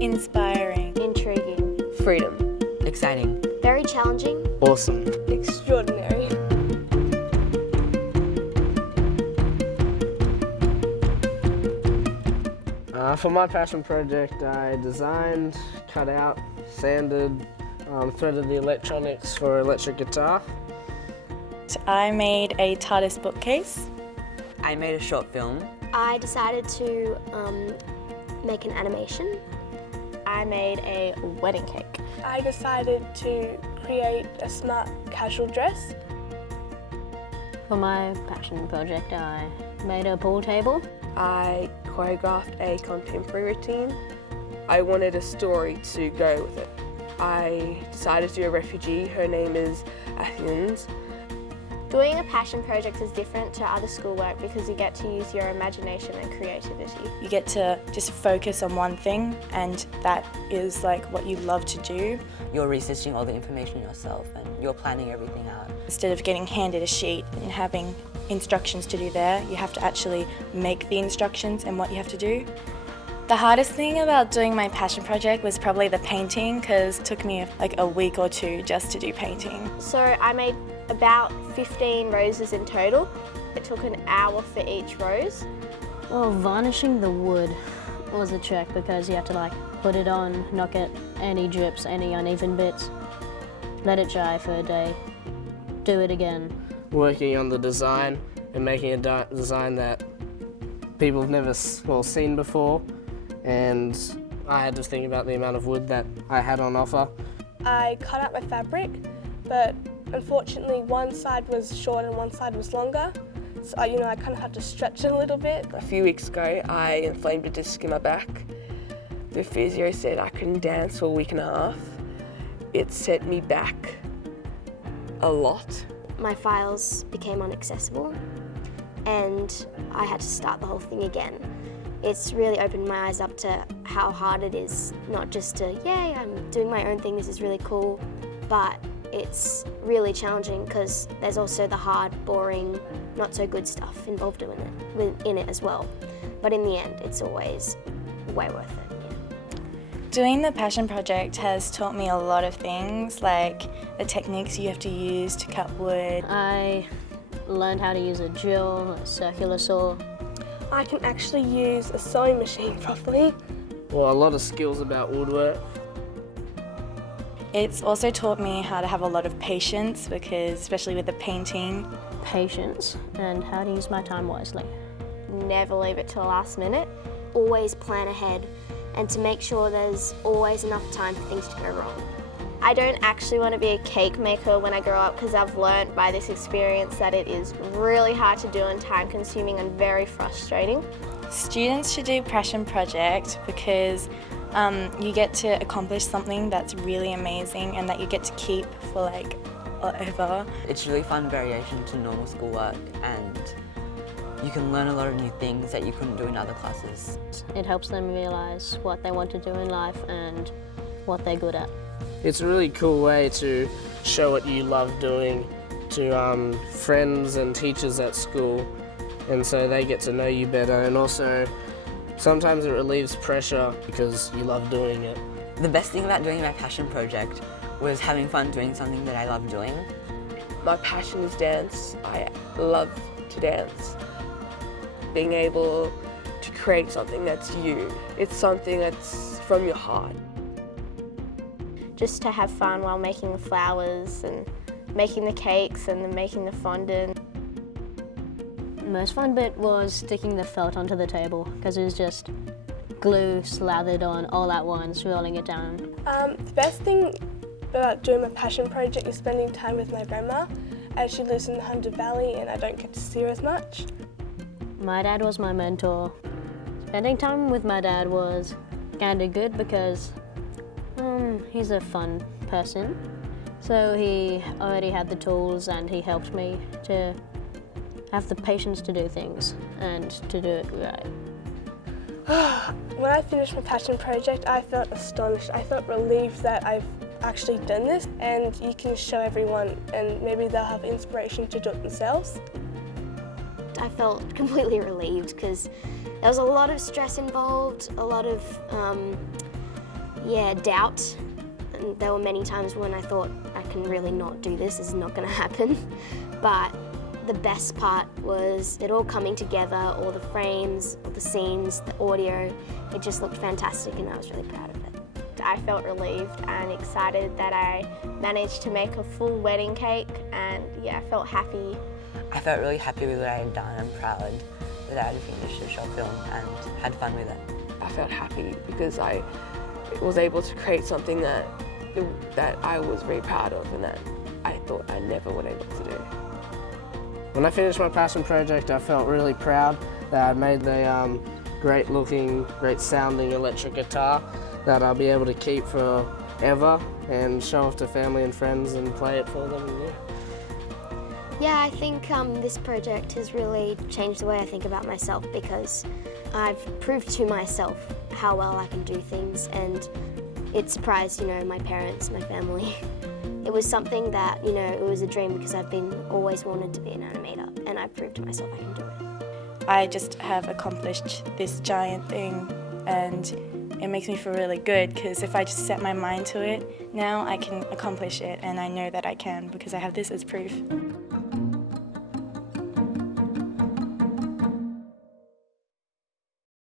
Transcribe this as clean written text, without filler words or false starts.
Inspiring. Intriguing. Freedom. Exciting. Very challenging. Awesome. Extraordinary. For my passion project, I designed, cut out, sanded, threaded the electronics for electric guitar. I made a TARDIS bookcase. I made a short film. I decided to make an animation. I made a wedding cake. I decided to create a smart casual dress. For my passion project, I made a pool table. I choreographed a contemporary routine. I wanted a story to go with it. I decided to do a refugee. Her name is Athens. Doing a passion project is different to other schoolwork because you get to use your imagination and creativity. You get to just focus on one thing, and that is like what you love to do. You're researching all the information yourself and you're planning everything out. Instead of getting handed a sheet and having instructions to do there, you have to actually make the instructions and what you have to do. The hardest thing about doing my passion project was probably the painting, because it took me like a week or two just to do painting. So I made about 15 roses in total. It took an hour for each rose. Well, varnishing the wood was a trick because you have to put it on, not get any drips, any uneven bits, let it dry for a day, do it again. Working on the design and making a design that people have never seen before, and I had to think about the amount of wood that I had on offer. I cut out my fabric, but unfortunately one side was short and one side was longer. So I kind of had to stretch it a little bit. A few weeks ago, I inflamed a disc in my back. The physio said I couldn't dance for a week and a half. It set me back a lot. My files became inaccessible and I had to start the whole thing again. It's really opened my eyes up to how hard it is, not just to, yay, I'm doing my own thing, this is really cool, but it's really challenging because there's also the hard, boring, not so good stuff involved in it as well. But in the end, it's always way worth it. Doing the passion project has taught me a lot of things, like the techniques you have to use to cut wood. I learned how to use a drill, a circular saw. I can actually use a sewing machine properly. Well, a lot of skills about woodwork. It's also taught me how to have a lot of patience, because especially with the painting. Patience and how to use my time wisely. Never leave it till the last minute. Always plan ahead and to make sure there's always enough time for things to go wrong. I don't actually want to be a cake maker when I grow up because I've learned by this experience that it is really hard to do and time consuming and very frustrating. Students should do passion project because you get to accomplish something that's really amazing and that you get to keep for forever. It's really fun variation to normal schoolwork, and you can learn a lot of new things that you couldn't do in other classes. It helps them realise what they want to do in life and what they're good at. It's a really cool way to show what you love doing to friends and teachers at school, and so they get to know you better, and also sometimes it relieves pressure because you love doing it. The best thing about doing my passion project was having fun doing something that I love doing. My passion is dance. I love to dance. Being able to create something that's you. It's something that's from your heart. Just to have fun while making the flowers and making the cakes and then making the fondant. The most fun bit was sticking the felt onto the table because it was just glue slathered on all at once, rolling it down. The best thing about doing my passion project is spending time with my grandma, as she lives in the Hunter Valley and I don't get to see her as much. My dad was my mentor. Spending time with my dad was kind of good because he's a fun person. So he already had the tools and he helped me to have the patience to do things and to do it right. When I finished my passion project, I felt astonished. I felt relieved that I've actually done this, and you can show everyone and maybe they'll have inspiration to do it themselves. I felt completely relieved because there was a lot of stress involved, a lot of doubt. And there were many times when I thought, I can really not do this is not going to happen. But the best part was it all coming together, all the frames, all the scenes, the audio. It just looked fantastic and I was really proud of it. I felt relieved and excited that I managed to make a full wedding cake, and yeah, I felt happy. I felt really happy with what I had done. I'm proud that I had finished the short film and had fun with it. I felt happy because I was able to create something that I was very proud of and that I thought I never would able to do. When I finished my passion project, I felt really proud that I made the great looking, great sounding electric guitar that I'll be able to keep forever and show off to family and friends and play it for them. And Yeah, I think this project has really changed the way I think about myself because I've proved to myself how well I can do things, and it surprised, my parents, my family. It was something that, it was a dream because I've always wanted to be an animator, and I proved to myself I can do it. I just have accomplished this giant thing, and it makes me feel really good because if I just set my mind to it, now I can accomplish it, and I know that I can because I have this as proof.